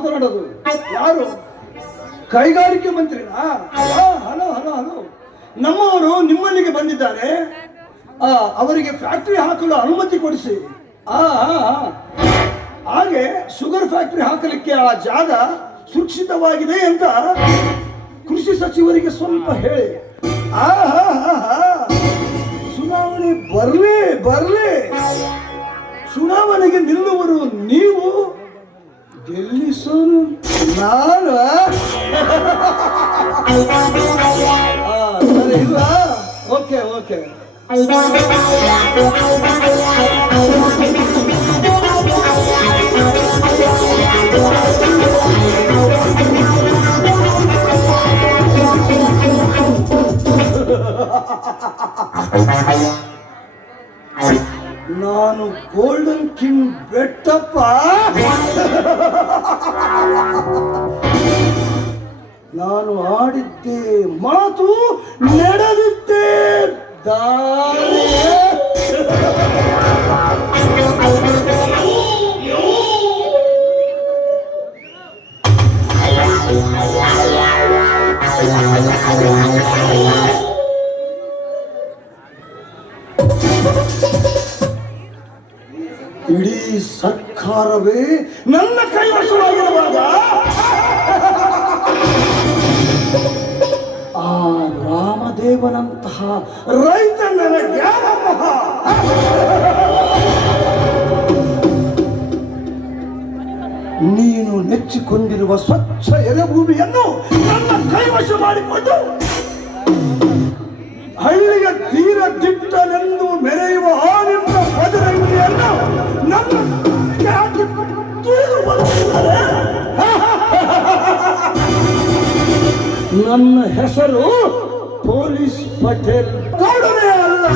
ಮಾತನಾಡೋದು? ಯಾರು? ಕೈಗಾರಿಕೆ ಮಂತ್ರಿನಾ? Hello hello hello, ನಮ್ಮವರು ನಿಮ್ಮಲ್ಲಿಗೆ ಬಂದಿದ್ದಾರೆ. ಅವರಿಗೆ ಫ್ಯಾಕ್ಟರಿ ಹಾಕಲು ಅನುಮತಿ ಕೊಡಿಸಿ. ಹಾಗೆ ಶುಗರ್ ಫ್ಯಾಕ್ಟರಿ ಹಾಕಲಿಕ್ಕೆ ಆ ಜಾಗ ಸುರಕ್ಷಿತವಾಗಿದೆ ಅಂತ ಕೃಷಿ ಸಚಿವರಿಗೆ ಸ್ವಲ್ಪ ಹೇಳಿ. ಚುನಾವಣೆ ಬರ್ಲಿ. ಚುನಾವಣೆಗೆ ನಿಲ್ಲುವರು ನೀವು, ಗೆಲ್ಲಿಸೋನು ನಾನು. ಇಲ್ಲ, ಓಕೆ. ನಾನು ಗೋಲ್ಡನ್ ಕಿಂಗ್ ಬೆಟ್ಟಪ್ಪ. ನಾನು ಆಡಿದ್ದೆ ಮಾತು, ನಡೆದಿದ್ದೆ ದಾರಿ. ಇಡೀ ಸರ್ಕಾರವೇ ನನ್ನ ಕೈವಶವಾಗಿರುವಾಗ ಆ ರಾಮದೇವನಂತಹ ರೈತ ನನಗೆ ನೀನು ನೆಚ್ಚಿಕೊಂಡಿರುವ ಸ್ವಚ್ಛ ಎರೆಭೂಮಿಯನ್ನು ನನ್ನ ಕೈವಶ ಮಾಡಿಕೊಂಡು ಹಳ್ಳಿಯ ತೀರ ದಿಟ್ಟನೆಂದು ಮೆರೆಯುವ ಆನಿಂದ ಬದರಂಗಿಯನ್ನು ನನ್ನ ತುಳಿದು ಬರುತ್ತಿದ್ದಾರೆ. ನನ್ನ ಹೆಸರು ಪೊಲೀಸ್ ಪಟೇಲ್ ಗೌಡನೇ ಅಲ್ಲ.